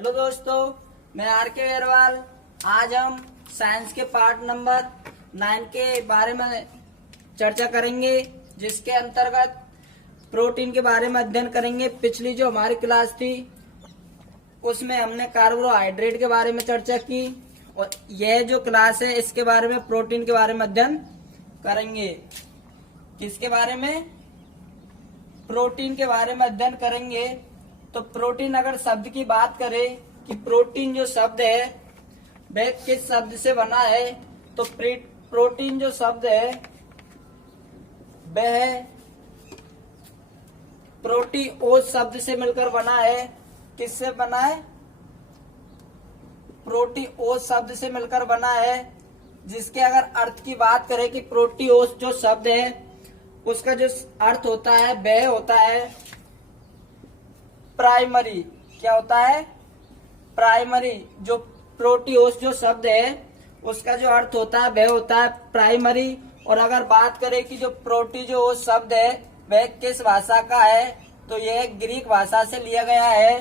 Hello दोस्तों, मैं R K. Agarwal. आज हम साइंस के पार्ट नंबर 9 के बारे में चर्चा करेंगे, जिसके अंतर्गत प्रोटीन के बारे में अध्ययन करेंगे। पिछली जो हमारी क्लास थी उसमें हमने कार्बोहाइड्रेट के बारे में चर्चा की और यह जो क्लास है इसके बारे में प्रोटीन के बारे में अध्ययन करेंगे। किसके बारे में? प्रोटीन के बारे में अध्ययन करेंगे। तो प्रोटीन अगर शब्द की बात करें कि प्रोटीन जो शब्द है वह किस शब्द से बना है, तो प्रोटीन जो शब्द है वह प्रोटीओस शब्द से मिलकर बना है। किससे बना है? प्रोटीओस शब्द से मिलकर बना है, जिसके अगर अर्थ की बात करें कि प्रोटीओस जो शब्द है उसका जो अर्थ होता है वह होता है प्राइमरी। क्या होता है? प्राइमरी। जो प्रोटीओस जो शब्द है उसका जो अर्थ होता है वह होता है प्राइमरी। और अगर बात करें कि जो प्रोटीओस शब्द है वह किस भाषा का है, तो यह ग्रीक भाषा से लिया गया है।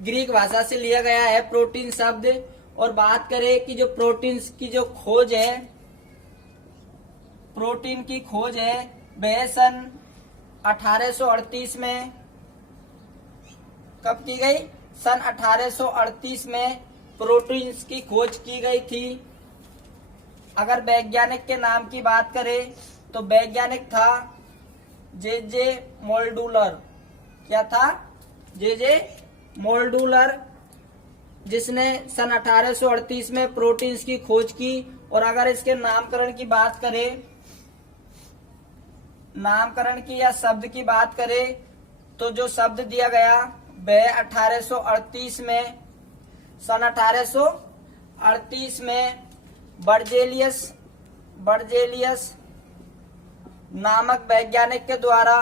ग्रीक भाषा से लिया गया है प्रोटीन शब्द। और बात करें कि जो प्रोटीन की जो खोज है, प्रोटीन की खोज है वह सन 1838 में कब की गई? सन 1838 में प्रोटीन की खोज की गई थी। अगर वैज्ञानिक के नाम की बात करें तो वैज्ञानिक था जे मोल्डूलर। क्या था? जे मोल्डूलर, जिसने सन 1838 में प्रोटीन्स की खोज की। और अगर इसके नामकरण की बात करें, नामकरण की या शब्द की बात करें, तो जो शब्द दिया गया वह 1838 में, सन 1838 में बर्जेलियस नामक वैज्ञानिक के द्वारा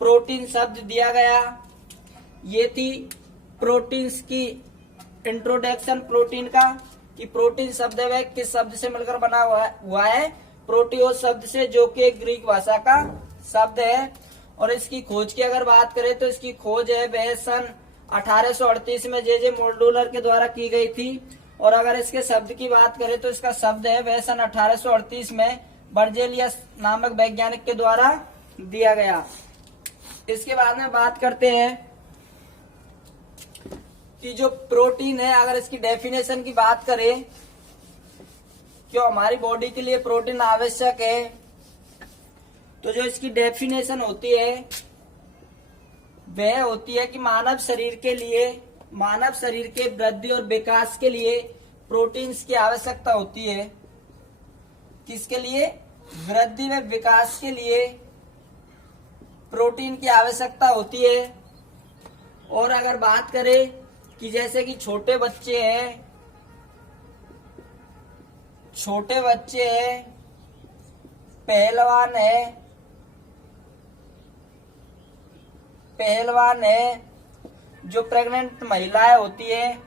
प्रोटीन शब्द दिया गया। ये थी प्रोटीन्स की इंट्रोडक्शन प्रोटीन का, कि प्रोटीन शब्द है किस शब्द से मिलकर बना हुआ है? प्रोटीओस शब्द से, जो कि ग्रीक भाषा का शब्द है। और इसकी खोज की अगर बात करें तो इसकी खोज है वह सन 1838 में जे मोल्डूलर के द्वारा की गई थी। और अगर इसके शब्द की बात करें तो इसका शब्द है वह सन 1838 में बर्जेलियस नामक वैज्ञानिक के द्वारा दिया गया। इसके बाद में बात करते हैं कि जो प्रोटीन है, अगर इसकी डेफिनेशन की बात करें, क्यों हमारी बॉडी के लिए प्रोटीन आवश्यक है, तो जो इसकी डेफिनेशन होती है वह होती है कि मानव शरीर के वृद्धि और विकास के लिए प्रोटीन्स की आवश्यकता होती है। किसके लिए? वृद्धि व विकास के लिए प्रोटीन की आवश्यकता होती है। और अगर बात करें कि जैसे कि छोटे बच्चे हैं, पहलवान है, जो प्रेग्नेंट महिलाएं होती है,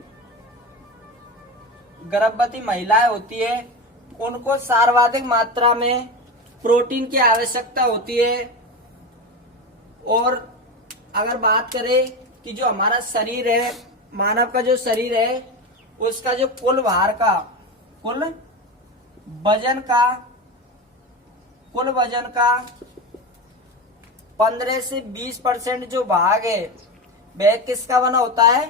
गर्भवती महिलाएं होती है, उनको सर्वाधिक मात्रा में प्रोटीन की आवश्यकता होती है। और अगर बात करें कि जो हमारा शरीर है, मानव का जो शरीर है, उसका जो कुल वजन का 15 से 20% जो भाग है वह किसका बना होता है?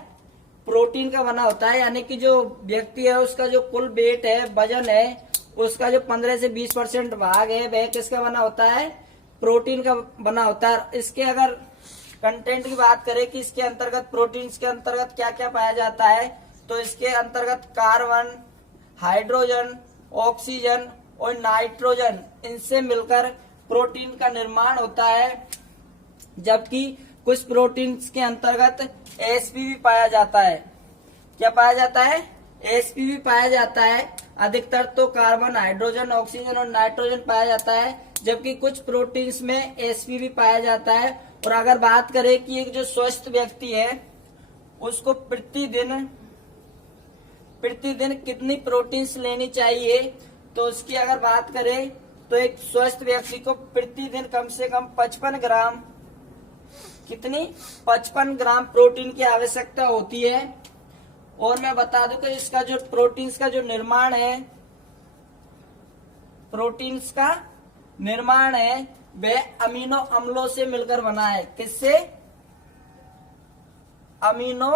प्रोटीन का बना होता है। यानी कि जो व्यक्ति है उसका जो कुल वेट है, वजन है, उसका जो 15 से 20% भाग है वह किसका बना होता है? प्रोटीन का बना होता है। इसके अगर कंटेंट की बात करें कि इसके अंतर्गत, प्रोटीन्स के अंतर्गत क्या क्या पाया जाता है, तो इसके अंतर्गत कार्बन, हाइड्रोजन, ऑक्सीजन और नाइट्रोजन, इनसे मिलकर प्रोटीन का निर्माण होता है। जबकि कुछ प्रोटीन्स के अंतर्गत एसपी भी पाया जाता है। क्या पाया जाता है? एसपी भी पाया जाता है। अधिकतर तो कार्बन, हाइड्रोजन, ऑक्सीजन और नाइट्रोजन पाया जाता है, जबकि कुछ प्रोटीन्स में एसपी भी पाया जाता है। और अगर बात करें कि एक जो स्वस्थ व्यक्ति है उसको प्रतिदिन कितनी प्रोटीन्स लेनी चाहिए, तो उसकी अगर बात करें तो एक स्वस्थ व्यक्ति को प्रतिदिन कम से कम 55 ग्राम कितनी 55 ग्राम प्रोटीन की आवश्यकता होती है। और मैं बता दूं कि इसका जो प्रोटीन्स का जो निर्माण है, प्रोटीन्स का निर्माण है वह अमीनो अम्लों से मिलकर बना है। किससे? अमीनो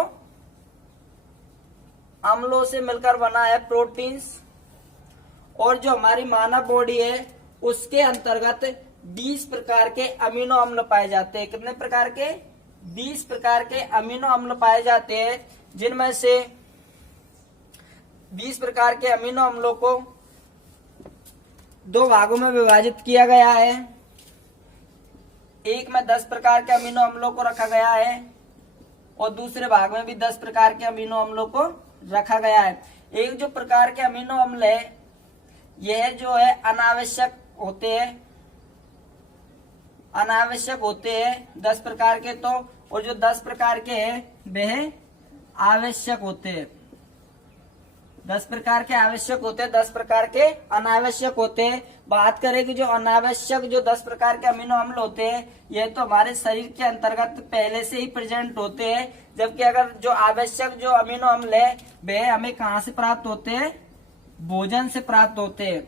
अम्लों से मिलकर बना है प्रोटीन्स। और जो हमारी मानव बॉडी है उसके अंतर्गत 20 प्रकार के अमीनो अम्ल पाए जाते हैं। कितने प्रकार के? 20 प्रकार के अमीनो अम्ल पाए जाते हैं, जिनमें से 20 प्रकार के अमीनो अम्लों को 2 भागों में विभाजित किया गया है। एक में 10 प्रकार के अमीनो अम्लों को रखा गया है और दूसरे भाग में भी 10 प्रकार के अमीनो अम्लों को रखा गया है। एक जो प्रकार के अमीनो अम्ल है यह जो है अनावश्यक होते हैं 10 प्रकार के, तो और जो 10 प्रकार के हैं वह आवश्यक होते हैं। 10 प्रकार के आवश्यक होते हैं, 10 प्रकार के अनावश्यक होते हैं। बात करें कि जो अनावश्यक जो 10 प्रकार के अमीनो अम्ल होते हैं यह तो हमारे शरीर के अंतर्गत पहले से ही प्रेजेंट होते हैं, जबकि अगर जो आवश्यक जो अमीनो अम्ल है वह हमें कहाँ से प्राप्त होते हैं? भोजन से प्राप्त होते हैं।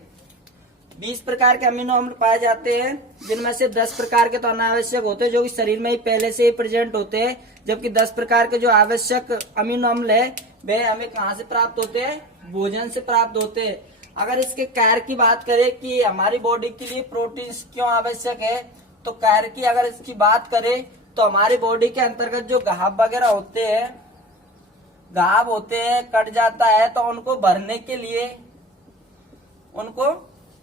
20 प्रकार के अमीनो अम्ल पाए जाते हैं, जिनमें से 10 प्रकार के तो अनावश्यक होते हैं जो कि शरीर में ही पहले से ही प्रेजेंट होते हैं, जबकि 10 प्रकार के जो आवश्यक अमीनो अम्ल है वे हमें कहाँ से प्राप्त होते हैं? भोजन से प्राप्त होते हैं। अगर इसके कार्य की बात करें कि हमारी बॉडी के लिए प्रोटीन क्यों आवश्यक है, तो कार्य की अगर इसकी बात करें तो हमारी बॉडी के अंतर्गत जो घाव वगैरह होते हैं, घाव होते हैं, कट जाता है, तो उनको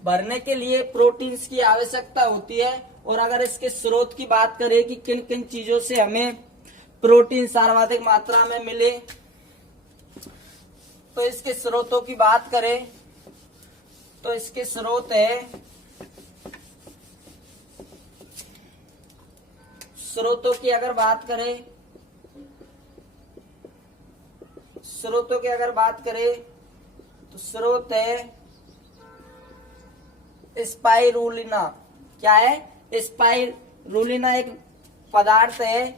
भरने के लिए प्रोटीन्स की आवश्यकता होती है। और अगर इसके स्रोत की बात करें कि किन किन चीजों से हमें प्रोटीन सर्वाधिक मात्रा में मिले, तो इसके स्रोतों की बात करें तो इसके स्रोत है, स्रोतों की अगर बात करें तो स्रोत है स्पाइरुलिना। क्या है? स्पाइरुलिना एक पदार्थ है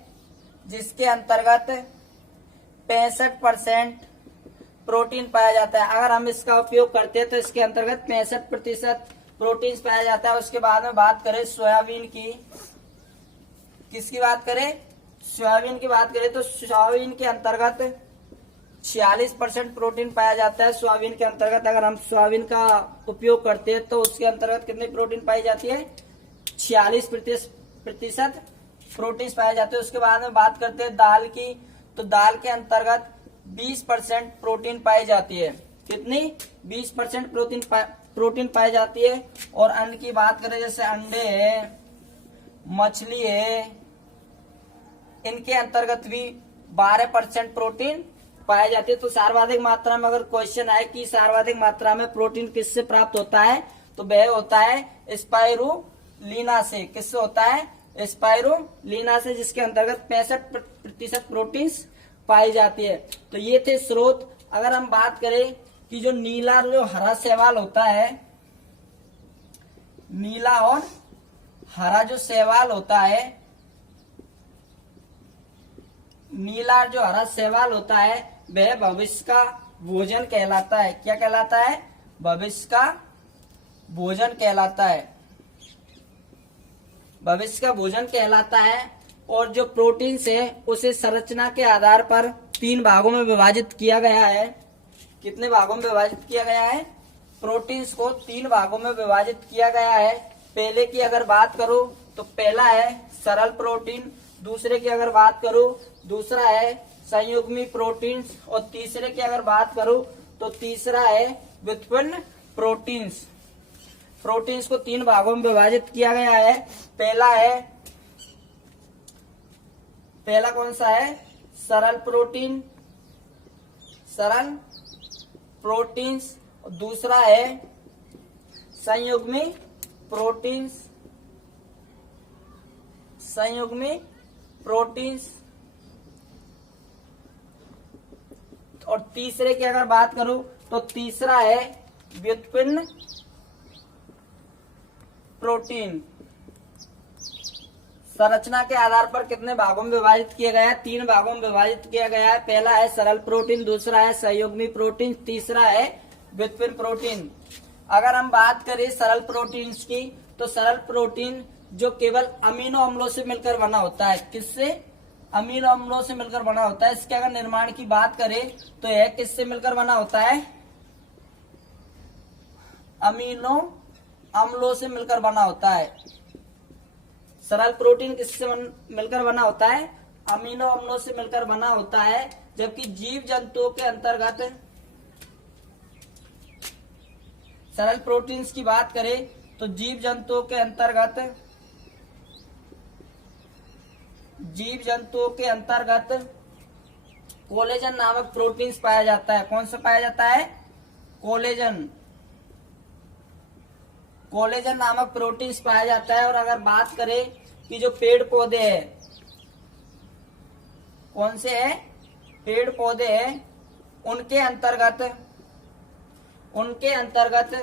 जिसके अंतर्गत 65% प्रोटीन पाया जाता है। अगर हम इसका उपयोग करते हैं तो इसके अंतर्गत 65% प्रोटीन पाया जाता है। उसके बाद में बात करें सोयाबीन की, किसकी बात करें? सोयाबीन की बात करें तो सोयाबीन के अंतर्गत 46% प्रोटीन पाया जाता है। सोयाबीन के अंतर्गत अगर हम सोयाबीन का उपयोग करते हैं तो उसके अंतर्गत कितनी प्रोटीन पाई जाती है? 46% प्रोटीन पाए जाते हैं। उसके बाद में बात करते हैं दाल की, तो दाल के अंतर्गत 20% प्रोटीन पाई जाती है। कितनी? 20% प्रोटीन पाई जाती है। और अन्न की बात करें जैसे अंडे है, मछली है, इनके अंतर्गत भी 12% प्रोटीन पाई जाती है। तो सर्वाधिक मात्रा में अगर क्वेश्चन आए कि सर्वाधिक मात्रा में प्रोटीन किससे प्राप्त होता है, तो वह होता है स्पाइरुलिना से। किससे होता है? स्पाइरुलिना से, जिसके अंतर्गत 65% प्रोटीन पाई जाती है। तो ये थे स्रोत। अगर हम बात करें कि जो नीला जो हरा शैवाल होता है, नीला और हरा जो शैवाल होता है, नीला जो हरा शैवाल होता है वह भविष्य का भोजन कहलाता है। क्या कहलाता है? भविष्य का भोजन कहलाता है। भविष्य का भोजन कहलाता है। और जो प्रोटीन्स है उसे संरचना के आधार पर 3 भागों में विभाजित किया गया है। कितने भागों में विभाजित किया गया है? प्रोटीन्स को 3 भागों में विभाजित किया गया है। पहले की अगर बात करो तो पहला है सरल प्रोटीन, दूसरे की अगर बात करूं दूसरा है संयुग्मी प्रोटीन्स, और तीसरे की अगर बात करूं तो तीसरा है व्युत्पन्न प्रोटीन्स। प्रोटीन्स को 3 भागों में विभाजित किया गया है। पहला कौन सा है? सरल प्रोटीन्स। दूसरा है संयुग्मी प्रोटीन्स। और तीसरे की अगर बात करूं तो तीसरा है व्युत्पन्न प्रोटीन। संरचना के आधार पर कितने भागों में विभाजित किया गया है? 3 भागों में विभाजित किया गया है। पहला है सरल प्रोटीन, दूसरा है सहयोगी प्रोटीन, तीसरा है व्युत्पन्न प्रोटीन। अगर हम बात करें सरल प्रोटीन की, तो सरल प्रोटीन जो केवल अमीनो अम्लों से मिलकर बना होता है। किससे? अमीनो अम्लों से मिलकर बना होता है। इसके अगर निर्माण की बात करें तो यह किससे मिलकर बना होता है? अमीनो अम्लों से मिलकर बना होता है। सरल प्रोटीन किससे मिलकर बना होता है? अमीनो अम्लों से मिलकर बना होता है। जबकि जीव जंतुओं के अंतर्गत सरल प्रोटीन्स की बात करें तो जीव जंतुओं के अंतर्गत कोलेजन नामक प्रोटीन्स पाया जाता है। कौन सा पाया जाता है? कोलेजन नामक प्रोटीन्स पाया जाता है। और अगर बात करें कि जो पेड़ पौधे हैं, कौन से है? पेड़ पौधे हैं, उनके अंतर्गत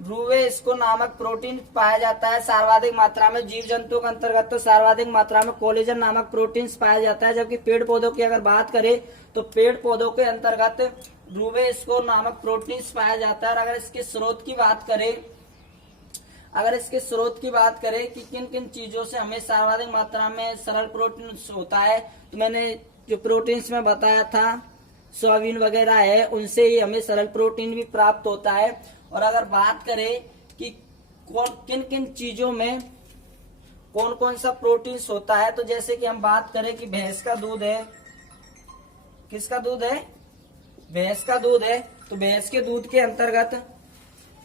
रूवेस्को नामक प्रोटीन पाया जाता है सर्वाधिक मात्रा में। जीव जंतुओं के अंतर्गत तो सर्वाधिक मात्रा में कोलेजन नामक प्रोटीन्स पाया जाता है। जबकि पेड़ पौधों की अगर बात करें तो पेड़ पौधों के अंतर्गत रूवेस्को नामक प्रोटीन्स पाया जाता है। और अगर इसके स्रोत की बात करें कि किन किन चीजों से हमें सर्वाधिक मात्रा में सरल प्रोटीन होता है, तो मैंने जो प्रोटीन्स में बताया था सोयाबीन वगैरह है, उनसे ही हमें सरल प्रोटीन भी प्राप्त होता है। और अगर बात करें कि किन किन चीजों में कौन कौन सा प्रोटीन्स होता है, तो जैसे कि हम बात करें कि भैंस का दूध है। किसका दूध है? भैंस का दूध है। तो भैंस के दूध के अंतर्गत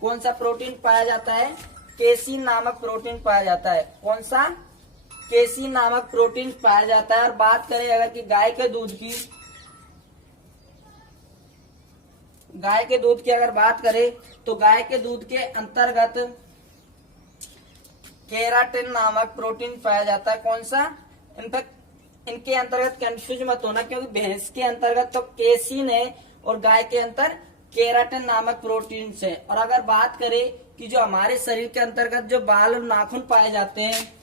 कौन सा प्रोटीन पाया जाता है? केसीन नामक प्रोटीन पाया जाता है। कौन सा? केसीन नामक प्रोटीन पाया जाता है। और बात करें अगर कि गाय के दूध की अगर बात करें तो गाय के दूध के अंतर्गत केराटिन नामक प्रोटीन पाया जाता है। कौन सा? इनफैक्ट इनके अंतर्गत कंफ्यूज मत होना, क्योंकि भैंस के अंतर्गत तो केसीन है और गाय के अंतर केराटिन नामक प्रोटीन है। और अगर बात करें कि जो हमारे शरीर के अंतर्गत जो बाल और नाखून पाए जाते हैं,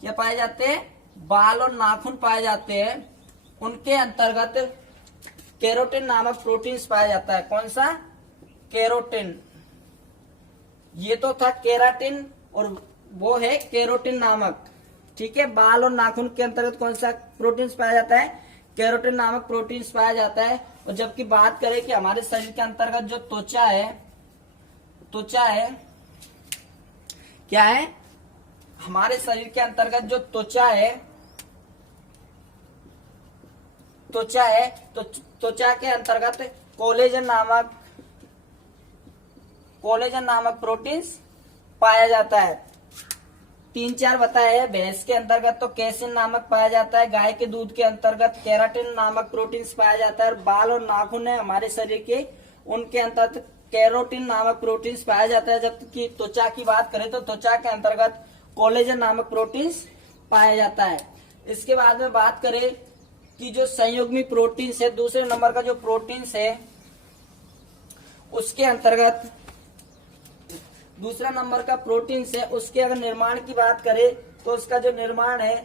क्या पाए जाते हैं? बाल और नाखून पाए जाते हैं, उनके अंतर्गत केरोटिन नामक प्रोटीन्स पाया जाता है। कौन सा? केरोटिन। ये तो था केराटिन और वो है केरोटिन नामक। ठीक है, बाल और नाखून के अंतर्गत कौन सा प्रोटीन्स पाया जाता है? केरोटिन नामक प्रोटीन्स पाया जाता है। और जबकि बात करें कि हमारे शरीर के अंतर्गत जो त्वचा है, क्या है? हमारे शरीर के अंतर्गत जो त्वचा है तो त्वचा के अंतर्गत कोलेजन नामक प्रोटीन्स पाया जाता है। 3-4 बताए हैं। भैंस के अंतर्गत तो कैसिन नामक पाया जाता है। गाय के दूध के अंतर्गत केराटिन नामक प्रोटीन्स पाया जाता है। और बाल और नाखून है हमारे शरीर के, उनके अंतर्गत केरोटिन नामक प्रोटीन्स पाया जाता है। जबकि त्वचा की बात करें तो त्वचा के अंतर्गत कोलेजन नामक प्रोटीन्स पाया जाता है। इसके बाद में बात करें कि जो संयुग्मी प्रोटीन्स है, दूसरे नंबर का जो प्रोटीन्स है उसके अंतर्गत दूसरा नंबर का प्रोटीन्स है, उसके अगर निर्माण की बात करें तो उसका जो निर्माण है,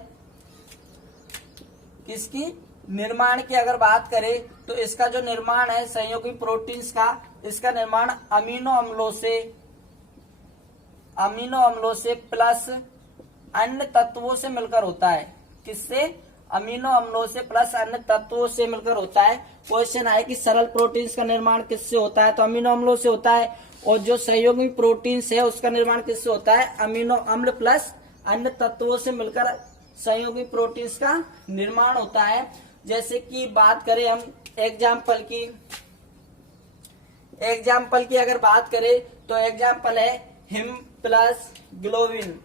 किसकी निर्माण की अगर बात करें तो इसका जो निर्माण है संयुग्मी प्रोटीन्स का, इसका निर्माण अमीनो अम्लों से प्लस अन्य तत्वों से मिलकर होता है। किससे? अमीनो अम्लों से प्लस अन्य तत्वों से मिलकर होता है। क्वेश्चन आए कि सरल प्रोटीन्स का निर्माण किससे होता है, तो अमीनो अम्लों से होता है। और जो सहयोगी प्रोटीन्स है उसका निर्माण किससे होता है? अमीनो अम्ल प्लस अन्य तत्वों से मिलकर सहयोगी प्रोटीन्स का निर्माण होता है। जैसे कि बात करें हम एग्जाम्पल की अगर बात करें तो एग्जाम्पल है हिम प्लस ग्लोबिन।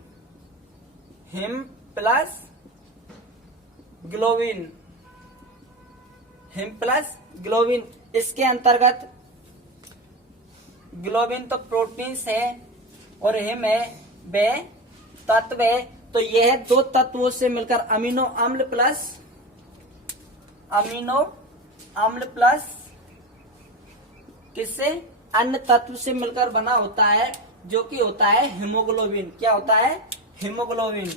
इसके अंतर्गत ग्लोबिन तो प्रोटीन्स है और हिम है वे तत्व है। तो यह 2 तत्वों से मिलकर अमीनो अम्ल प्लस किससे? अन्य तत्व से मिलकर बना होता है। जो कि होता है हीमोग्लोबिन। क्या होता है? हीमोग्लोबिन।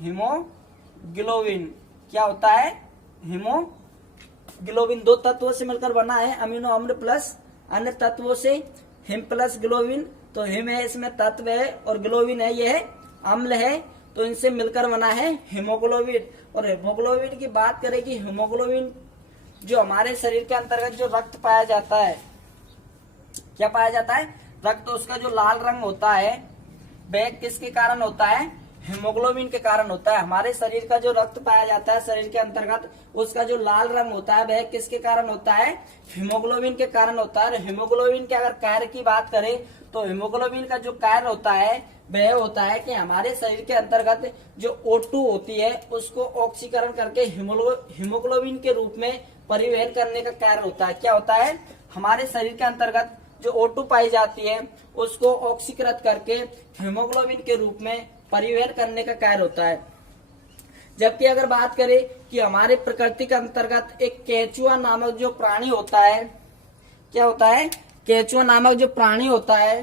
हीमोग्लोबिन क्या होता है? हीमोग्लोबिन दो तत्वों से मिलकर बना है, अमीनो अम्ल प्लस अन्य तत्वों से। हिम प्लस ग्लोबिन, तो हिम है इसमें तत्व है और ग्लोबिन है ये है अम्ल है, तो इनसे मिलकर बना है हीमोग्लोबिन। और हीमोग्लोबिन की बात करें कि हीमोग्लोबिन जो हमारे शरीर के अंतर्गत जो रक्त पाया जाता है, क्या पाया जाता है? रक्त। उसका जो लाल रंग होता है वह किसके कारण होता है? हीमोग्लोबिन के कारण होता है। हमारे शरीर का जो रक्त पाया जाता है शरीर के अंतर्गत, उसका जो लाल रंग होता है वह किसके कारण होता है? हीमोग्लोबिन के कारण होता है। हीमोग्लोबिन के अगर कार्य की बात करें तो हीमोग्लोबिन का जो कार्य होता है वह होता है कि हमारे शरीर के अंतर्गत जो O2 होती है उसको ऑक्सीकरण करके हीमोग्लोबिन के रूप में परिवहन करने का कार्य होता है। क्या होता है? हमारे शरीर के अंतर्गत जो O2 पाई जाती है उसको ऑक्सीकृत करके हीमोग्लोबिन के रूप में परिवहन करने का कार्य होता है। जबकि अगर बात करें कि हमारे प्रकृति के अंतर्गत एक केचुआ नामक जो प्राणी होता है, क्या होता है? केचुआ नामक जो प्राणी होता है,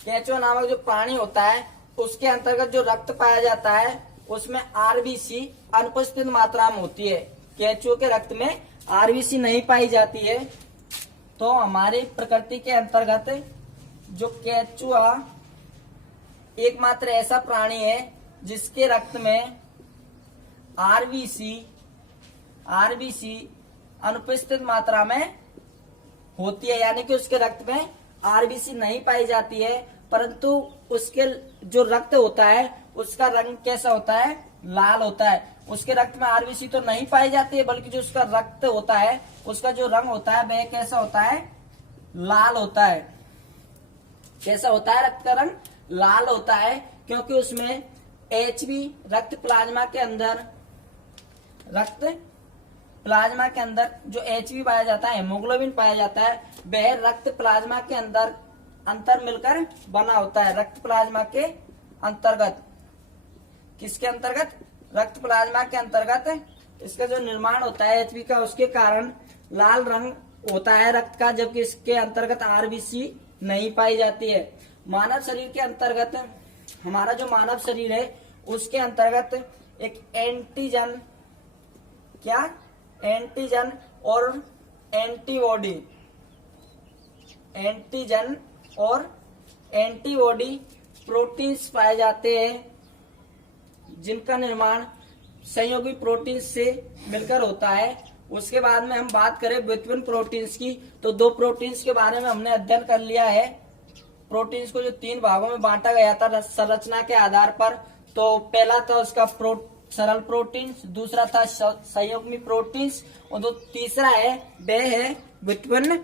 केचुआ नामक जो प्राणी होता है उसके अंतर्गत जो रक्त पाया जाता है उसमें आरबीसी अनुपस्थित मात्रा में होती है। केचुआ के रक्त में आरबीसी नहीं पाई जाती है। तो हमारे प्रकृति के अंतर्गत जो केचुआ एकमात्र ऐसा प्राणी है जिसके रक्त में आरबीसी अनुपस्थित मात्रा में होती है, यानी कि उसके रक्त में आरबीसी नहीं पाई जाती है, परंतु उसके जो रक्त होता है उसका रंग कैसा होता है? लाल होता है। उसके रक्त में आरबीसी तो नहीं पाई जाती है, बल्कि जो उसका रक्त होता है उसका जो रंग होता है वह कैसा होता है? लाल होता है। कैसा होता है? रक्त का रंग लाल होता है, क्योंकि उसमें HB रक्त प्लाज्मा के अंदर जो HB पाया जाता है, हेमोग्लोबिन पाया जाता है, वह रक्त प्लाज्मा के अंदर अंतर मिलकर बना होता है। रक्त प्लाज्मा के अंतर्गत, किसके अंतर्गत? रक्त प्लाज्मा के अंतर्गत इसका जो निर्माण होता है HB का, उसके कारण लाल रंग होता है रक्त का, जबकि इसके अंतर्गत आरबीसी नहीं पाई जाती है। मानव शरीर के अंतर्गत, हमारा जो मानव शरीर है उसके अंतर्गत एक एंटीजन, क्या? एंटीजन और एंटीबॉडी, एंटीजन और एंटीबॉडी प्रोटीन्स पाए जाते हैं, जिनका निर्माण संयोगी प्रोटीन्स से मिलकर होता है। उसके बाद में हम बात करें व्युत्पन्न प्रोटीन्स की, तो दो प्रोटीन्स के बारे में हमने अध्ययन कर लिया है। प्रोटीन्स को जो 3 भागों में बांटा गया था संरचना के आधार पर, तो पहला था उसका सरल प्रोटीन्स, दूसरा था संयुग्मी प्रोटीन्स, और जो तीसरा है वह है व्युत्पन्न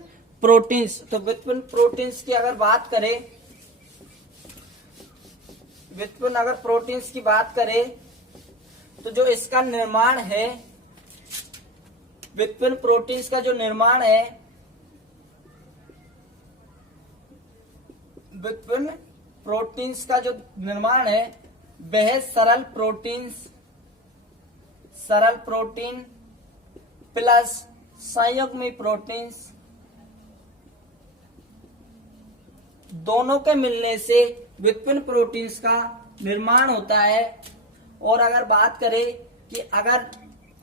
प्रोटीन्स। तो व्युत्पन्न प्रोटीन्स की अगर बात करें, व्युत्पन्न अगर प्रोटीन्स की बात करें तो जो इसका निर्माण है, व्युत्पन्न प्रोटीन्स का जो निर्माण है, व्युत्पन्न प्रोटीन्स का जो निर्माण है वह सरल प्रोटीन प्लस संयुग्मी प्रोटीन्स दोनों के मिलने से व्युत्पन्न प्रोटीन्स का निर्माण होता है। और अगर बात करें कि अगर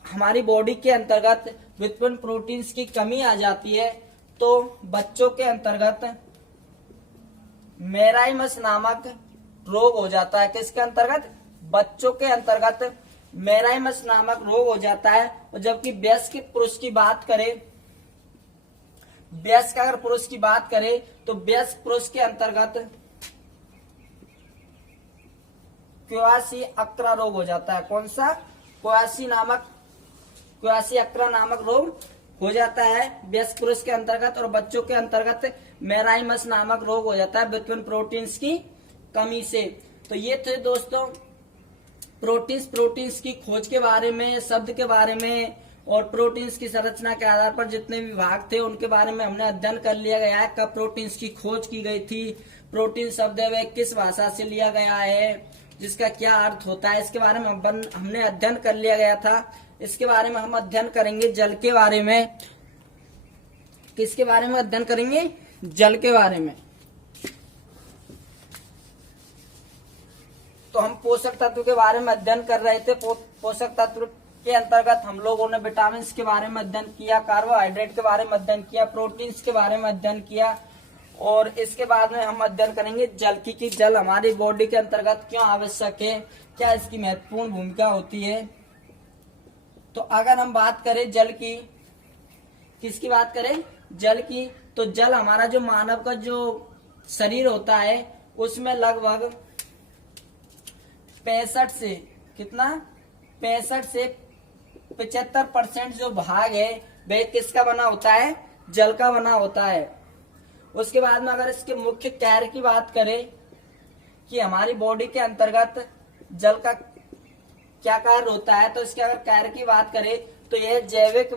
हमारी बॉडी के अंतर्गत व्युत्पन्न प्रोटीन्स की कमी आ जाती है तो बच्चों के अंतर्गत मेराइमस नामक रोग हो जाता है। किसके अंतर्गत? बच्चों के अंतर्गत मेराइमस नामक रोग हो जाता है। और जबकि वयस्क पुरुष की बात करें, वयस्क अगर पुरुष की बात करें तो वयस्क पुरुष के अंतर्गत क्वासी अक्रा रोग हो जाता है। कौन सा? क्वासी अक्रा नामक रोग हो जाता है वयस्क पुरुष के अंतर्गत। और बच्चों के अंतर्गत मेराइमस नामक रोग हो जाता है व्युत्पन्न प्रोटीन्स की कमी से। तो ये थे दोस्तों प्रोटीन्स की खोज के बारे में, शब्द के बारे में, और प्रोटीन्स की संरचना के आधार पर जितने भी भाग थे उनके बारे में हमने अध्ययन कर लिया गया है। कब प्रोटीन्स की खोज की गई थी, प्रोटीन शब्द है वह किस भाषा से लिया गया है, जिसका क्या अर्थ होता है, इसके बारे में हमने अध्ययन कर लिया गया था। इसके बारे में हम अध्ययन करेंगे जल के बारे में। किसके बारे में अध्ययन करेंगे? जल के बारे में। तो हम पोषक तत्व के बारे में अध्ययन कर रहे थे। पोषक तत्व के अंतर्गत हम लोगों ने विटामिन के बारे में अध्ययन किया, कार्बोहाइड्रेट के बारे में अध्ययन किया, प्रोटीन्स के बारे में अध्ययन किया, और इसके बाद में हम अध्ययन करेंगे जल की कि जल हमारी बॉडी के अंतर्गत क्यों आवश्यक है, क्या इसकी महत्वपूर्ण भूमिका होती है। तो अगर हम बात करें जल की, किसकी बात करें? जल की। तो जल हमारा जो मानव का जो शरीर होता है उसमें लगभग 65 से कितना 65 से 75% जो भाग है वह किसका बना होता है? जल का बना होता है। उसके बाद में अगर इसके मुख्य कार्य की बात करें कि हमारी बॉडी के अंतर्गत जल का क्या कार्य होता है, तो इसके अगर कार्य की बात करें तो यह जैविक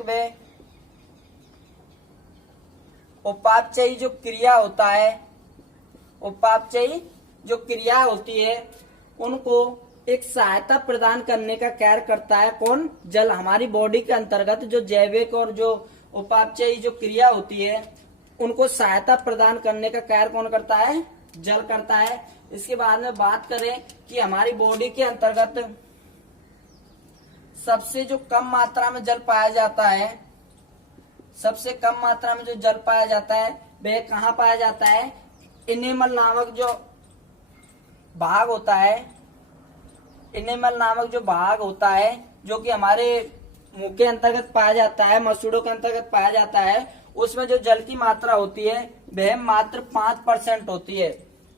व उपापचयी जो क्रिया होता है, उपापचयी जो क्रिया होती है उनको एक सहायता प्रदान करने का कार्य करता है। कौन? जल। हमारी बॉडी के अंतर्गत जो जैविक और जो उपापचयी जो क्रिया होती है उनको सहायता प्रदान करने का कार्य कौन करता है? जल करता है। इसके बाद में बात करें कि हमारी बॉडी के अंतर्गत सबसे जो कम मात्रा में जल पाया जाता है, सबसे कम मात्रा में जो जल पाया जाता है वह कहाँ पाया जाता है? इनेमल नामक जो भाग होता है, इनेमल नामक जो भाग होता है जो कि हमारे मुंह के अंतर्गत पाया जाता है, मसूड़ों के अंतर्गत पाया जाता है, उसमें जो जल की मात्रा होती है वह मात्र 5% होती है।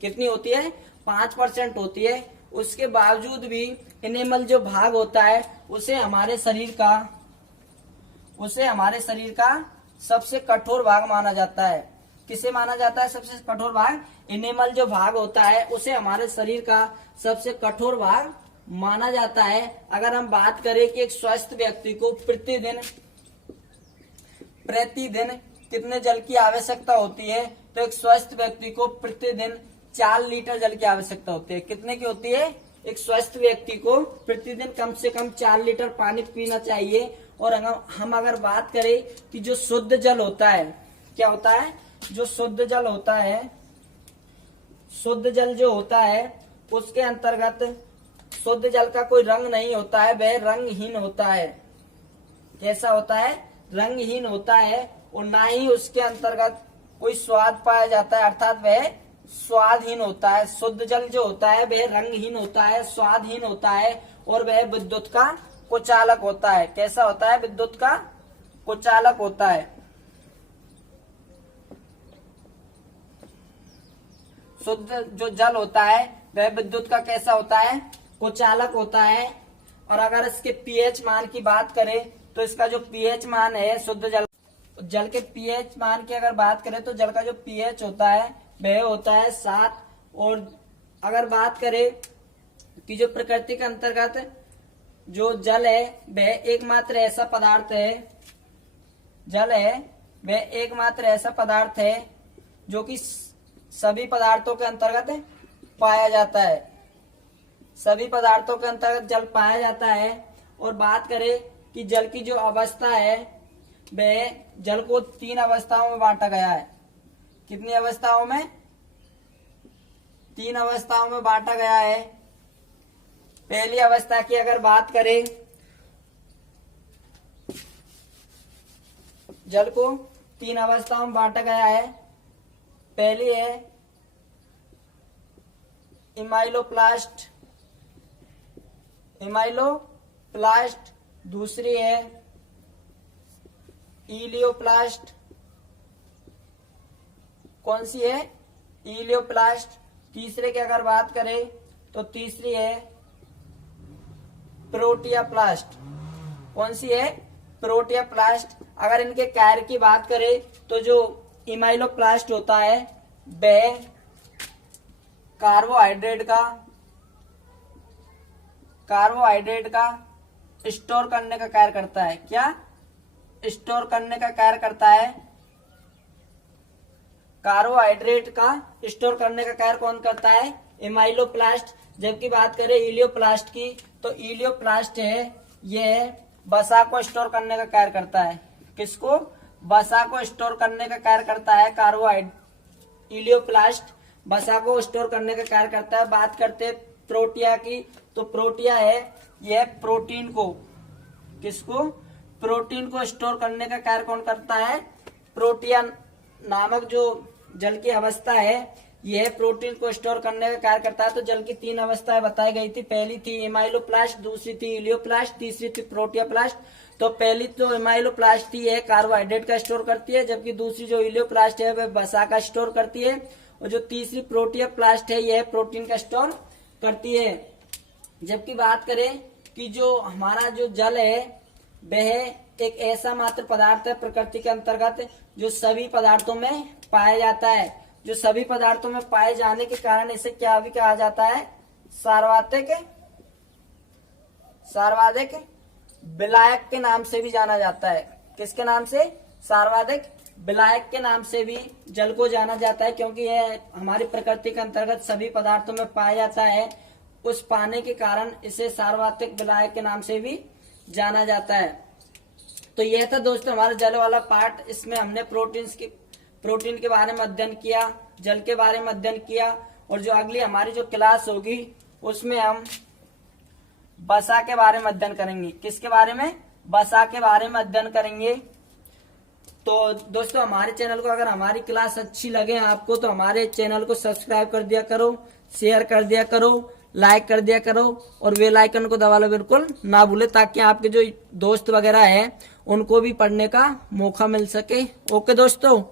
कितनी होती है? 5% होती है। उसके बावजूद भी इनेमल जो भाग होता है उसे हमारे शरीर का सबसे कठोर भाग माना जाता है। किसे माना जाता है सबसे कठोर भाग? इनेमल जो भाग होता है उसे हमारे शरीर का सबसे कठोर भाग माना जाता है। अगर हम बात करें कि एक स्वस्थ व्यक्ति को प्रतिदिन कितने जल की आवश्यकता होती है, तो एक स्वस्थ व्यक्ति को प्रतिदिन 4 लीटर जल की आवश्यकता होती है। कितने की होती है? एक स्वस्थ व्यक्ति को प्रतिदिन कम से कम 4 लीटर पानी पीना चाहिए। और हम अगर बात करें कि जो शुद्ध जल होता है, क्या होता है? जो शुद्ध जल होता है, शुद्ध जल जो होता है उसके अंतर्गत शुद्ध जल का कोई रंग नहीं होता है, वह रंगहीन होता है। कैसा होता है? रंगहीन होता है। और ना ही उसके अंतर्गत कोई स्वाद पाया जाता है, अर्थात वह स्वादहीन होता है। शुद्ध जल जो होता है वह रंगहीन होता है, स्वादहीन होता है, और वह विद्युत का कुचालक होता है। कैसा होता है? विद्युत का कुचालक होता है। शुद्ध जो जल होता है वह विद्युत का कैसा होता है? कुचालक होता है। और अगर इसके पीएच मान की बात करें तो इसका जो पीएच मान है शुद्ध जल के पीएच मान की अगर बात करें तो जल का जो पीएच होता है वह होता है 7। और अगर बात करें कि जो प्रकृति के अंतर्गत जो जल है वह एकमात्र ऐसा पदार्थ है, जल है वह एकमात्र ऐसा पदार्थ है जो कि सभी पदार्थों के अंतर्गत पाया जाता है। सभी पदार्थों के अंतर्गत जल पाया जाता है। और बात करें कि जल की जो अवस्था है वह जल को 3 अवस्थाओं में बांटा गया है। कितनी अवस्थाओं में? 3 अवस्थाओं में बांटा गया है। पहली अवस्था की अगर बात करें, जल को 3 अवस्थाओं में बांटा गया है। पहली है इमाइलोप्लास्ट, दूसरी है इलियोप्लास्ट। कौन सी है? इलियोप्लास्ट। तीसरे की अगर बात करें तो तीसरी है प्रोटियाप्लास्ट। कौन सी है? प्रोटियाप्लास्ट। अगर इनके कार्य की बात करें तो जो इमाइलोप्लास्ट होता है वह कार्बोहाइड्रेट का स्टोर करने का कार्य करता है। क्या? स्टोर करने का कार्य करता है। कार्बोहाइड्रेट का स्टोर करने का कार्य कौन करता है? इमाइलोप्लास्ट। जबकि बात करें इलियोप्लास्ट की तो इलियोप्लास्ट है यह वसा को स्टोर करने का कार्य करता है। किसको? वसा को स्टोर करने का कार्य करता है कार्बोहाइड्रेट। इलियोप्लास्ट वसा को स्टोर करने का कार्य करता है। बात करते हैं प्रोटिया की, तो प्रोटिया है यह प्रोटीन को, किसको? प्रोटीन को स्टोर करने का कार्य कौन करता है? प्रोटिया नामक जो जल की अवस्था है यह प्रोटीन को स्टोर करने का कार्य करता है। तो जल की 3 अवस्थाएं बताई गई थी, पहली थी एमाइलोप्लास्ट, दूसरी थी इलियोप्लास्ट, तीसरी थी प्रोटियोप्लास्ट। तो पहली तो एमाइलोप्लास्ट थी, है कार्बोहाइड्रेट का स्टोर करती है, जबकि दूसरी जो इलियोप्लास्ट है वह वसा का स्टोर करती है, और जो तीसरी प्रोटियोप्लास्ट है यह प्रोटीन का स्टोर करती है। जबकि बात करें कि जो हमारा जो जल है वह एक ऐसा मात्र पदार्थ है प्रकृति के अंतर्गत जो सभी पदार्थों में पाया जाता है। जो सभी पदार्थों में पाए जाने के कारण इसे क्या भी कहा जाता है? सार्वधिक विलायक के नाम से भी जाना जाता है। किसके नाम से? सर्वाधिक विलायक के नाम से भी जल को जाना जाता है, क्योंकि यह हमारी प्रकृति के अंतर्गत सभी पदार्थों में पाया जाता है। उस पाने के कारण इसे सर्वाधिक विलायक के नाम से भी जाना जाता है। तो यह था दोस्तों हमारा जल वाला पार्ट। इसमें हमने प्रोटीन के बारे में अध्ययन किया, जल के बारे में अध्ययन किया, और जो अगली हमारी जो क्लास होगी उसमें हम वसा के बारे में अध्ययन करेंगे। किसके बारे में? वसा के बारे में अध्ययन करेंगे। तो दोस्तों हमारे चैनल को, अगर हमारी क्लास अच्छी लगे आपको, तो हमारे चैनल को सब्सक्राइब कर दिया करो, शेयर कर दिया करो, लाइक कर दिया करो, और बेल आइकन को दबाना बिल्कुल ना भूले, ताकि आपके जो दोस्त वगैरह हैं उनको भी पढ़ने का मौका मिल सके। ओके दोस्तों।